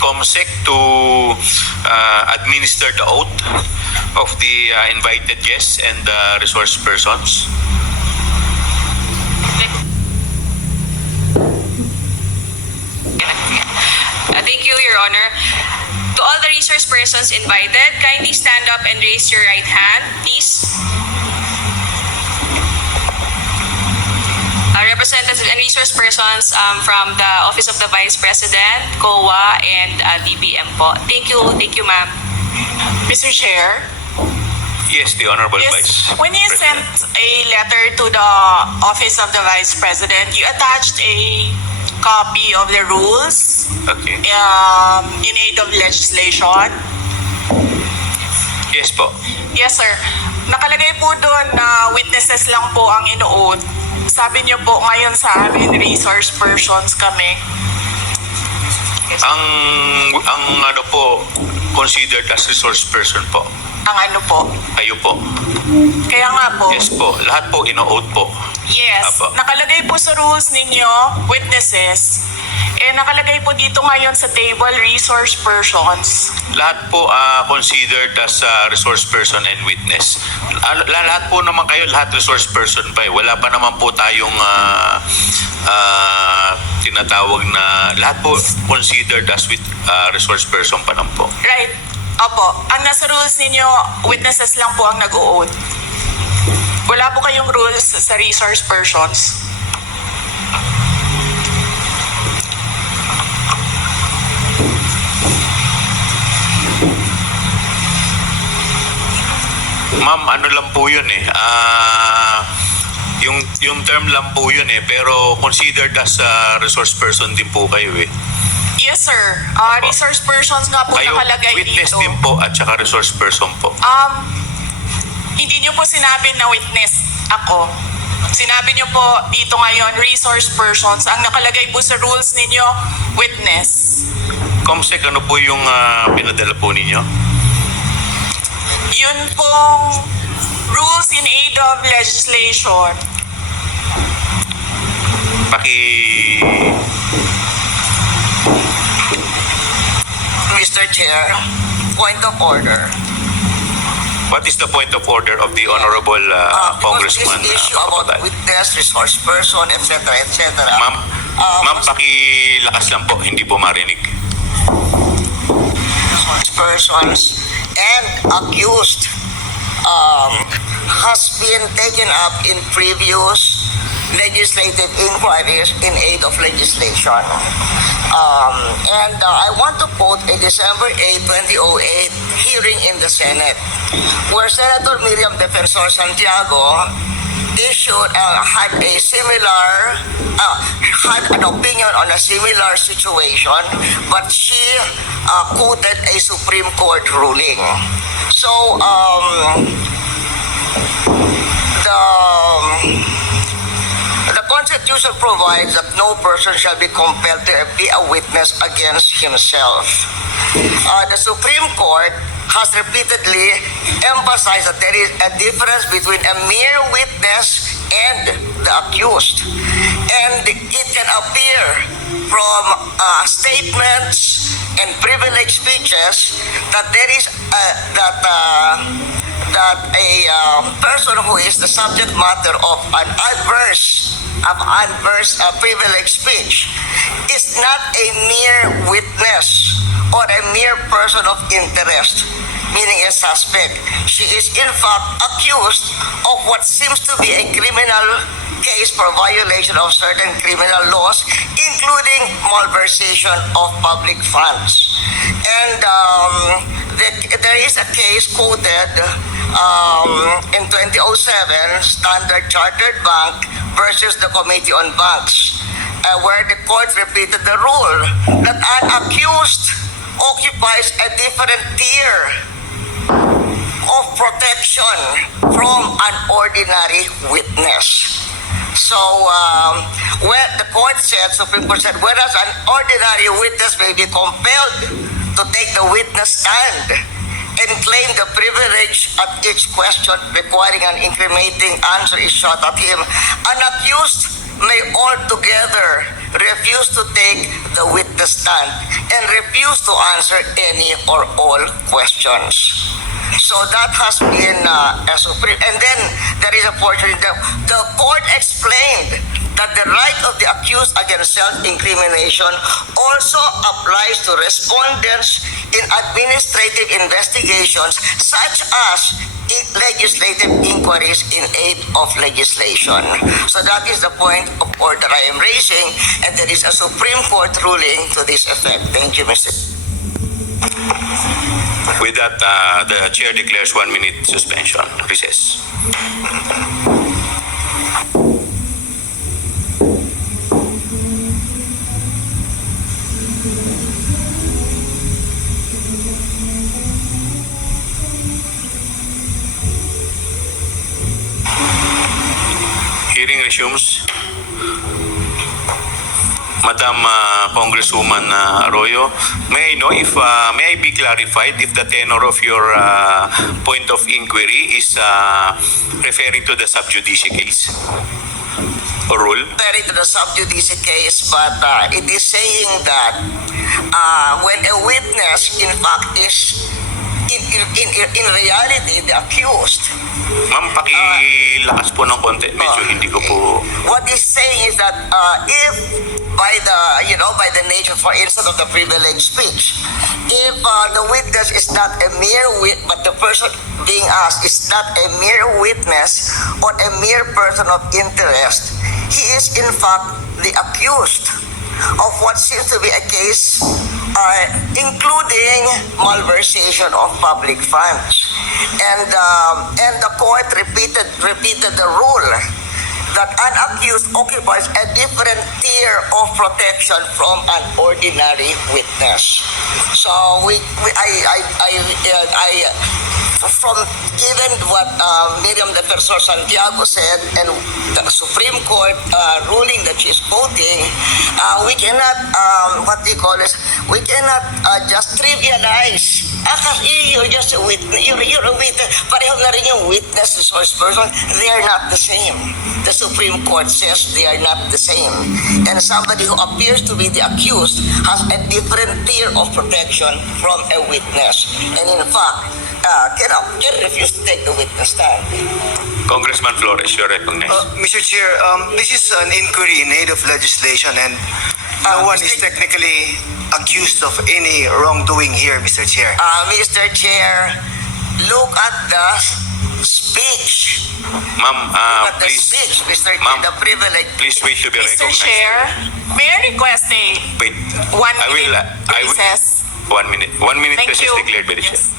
COMSEC to administer the oath of the invited guests and resource persons. Thank you, Your Honor. To all the resource persons invited, kindly stand up and raise your right hand, please. Representatives and resource persons from the Office of the Vice President, COA, and DBM po. Thank you, ma'am. Mr. Chair, Yes, the Honorable yes, Vice when you President. sent a letter to the Office of the Vice President, you attached a copy of the rules Okay. in aid of legislation. Yes po. Yes, sir. Nakalagay po doon na witnesses lang po ang ino-oath. Sabi niyo po ngayon sa amin, resource persons kami. Ang ano po, considered as resource person po. Ang ano po? Kayo po. Kaya nga po. Yes po. Lahat po ino-oath po. Yes. Apo. Nakalagay po sa rules ninyo, witnesses. Nakalagay po dito ngayon sa table, resource persons. Lahat po considered as resource person and witness. Lahat po naman kayo, lahat resource person pa eh. Wala pa naman po tayong tinatawag na lahat po considered as resource person pa lang po. Right. Opo. Ang nasa rules ninyo, witnesses lang po ang nag-o-oath. Wala po kayong rules sa resource persons. Ma'am, ano lang po yun eh. Yung term lang po yun eh. Pero considered as resource person din po kayo eh. Yes, sir. Resource persons nga po Kayo nakalagay witness dito. din po at saka resource person po. Hindi niyo po sinabi na witness ako. Sinabi niyo po dito ngayon, resource persons. Ang nakalagay po sa rules ninyo, witness. COMSEC, ano po yung pinadala po ninyo? Yun pong rules in aid of legislation. Mr. Chair, point of order. What is the point of order of the Honorable Congressman? This issue about Papagal? witness, resource person, etc., etc. Ma'am, pakilakas lang po, hindi po marinig. Resource persons and accused has been taken up in previous legislative inquiries in aid of legislation. I want to quote a December 8, 2008 hearing in the Senate where Senator Miriam Defensor Santiago had an opinion on a similar situation, but she quoted a Supreme Court ruling. So, the Constitution provides that no person shall be compelled to be a witness against himself. The Supreme Court has repeatedly emphasized that there is a difference between a mere witness and the accused. And it can appear from statements and privileged speeches that there is that a person who is the subject matter of an adverse privileged speech is not a mere witness or a mere person of interest, meaning a suspect. She is in fact accused of what seems to be a criminal case for violation of certain criminal laws, including malversation of public funds. And there is a case quoted in 2007, Standard Chartered Bank versus the Committee on Banks, where the court repeated the rule that an accused occupies a different tier of protection from an ordinary witness. So, when the court said, Supreme Court said, whereas an ordinary witness may be compelled to take the witness stand and claim the privilege at each question requiring an incriminating answer is shot at him, an accused may altogether refused to take the witness stand and refused to answer any or all questions. So that has been a supreme. And then there is a portion, the court explained that the right of the accused against self-incrimination also applies to respondents in administrative investigations such as legislative inquiries in aid of legislation. So that is the point of order I am raising, and there is a Supreme Court ruling to this effect. Thank you, Mr. With that, the chair declares 1 minute suspension. Recess. Hearing resumes. Madam Congresswoman Arroyo, may I know if may I be clarified if the tenor of your point of inquiry is referring to the sub judice case or rule? Referring to the sub judice case, but it is saying that when a witness, in fact, is in reality the accused. Ma'am, pakilakas po ng konti. Medyo hindi ko po... What he's saying is that if by the nature, for instance, of the privileged speech, if the witness is not a mere but the person being asked is not a mere witness or a mere person of interest, he is in fact the accused of what seems to be a case including malversation of public funds. And the court repeated the rule that an accused occupies a different tier of protection from an ordinary witness. So from given what Miriam Defensor Santiago said and the Supreme Court ruling that she's quoting, we cannot we cannot just trivialize. Kasi you're just a witness. You're a witness. Pareho na rin yung witness and source person. They are not the same. The Supreme Court says they are not the same. And somebody who appears to be the accused has a different tier of protection from a witness. And in fact, can refuse to take the witness stand. Congressman Flores, you're recognized. Mr. Chair, this is an inquiry in aid of legislation and no one is technically accused of any wrongdoing here, Mr. Chair. Mr. Chair, look at the speech. Ma'am, Look at the please, speech, Mr. Chair, ma'am, the privilege. please wait to be Mr. recognized. Chair, may I request a Wait, 1 minute I will, recess? 1 minute. 1 minute Thank recess you. declared by the chair. Yes.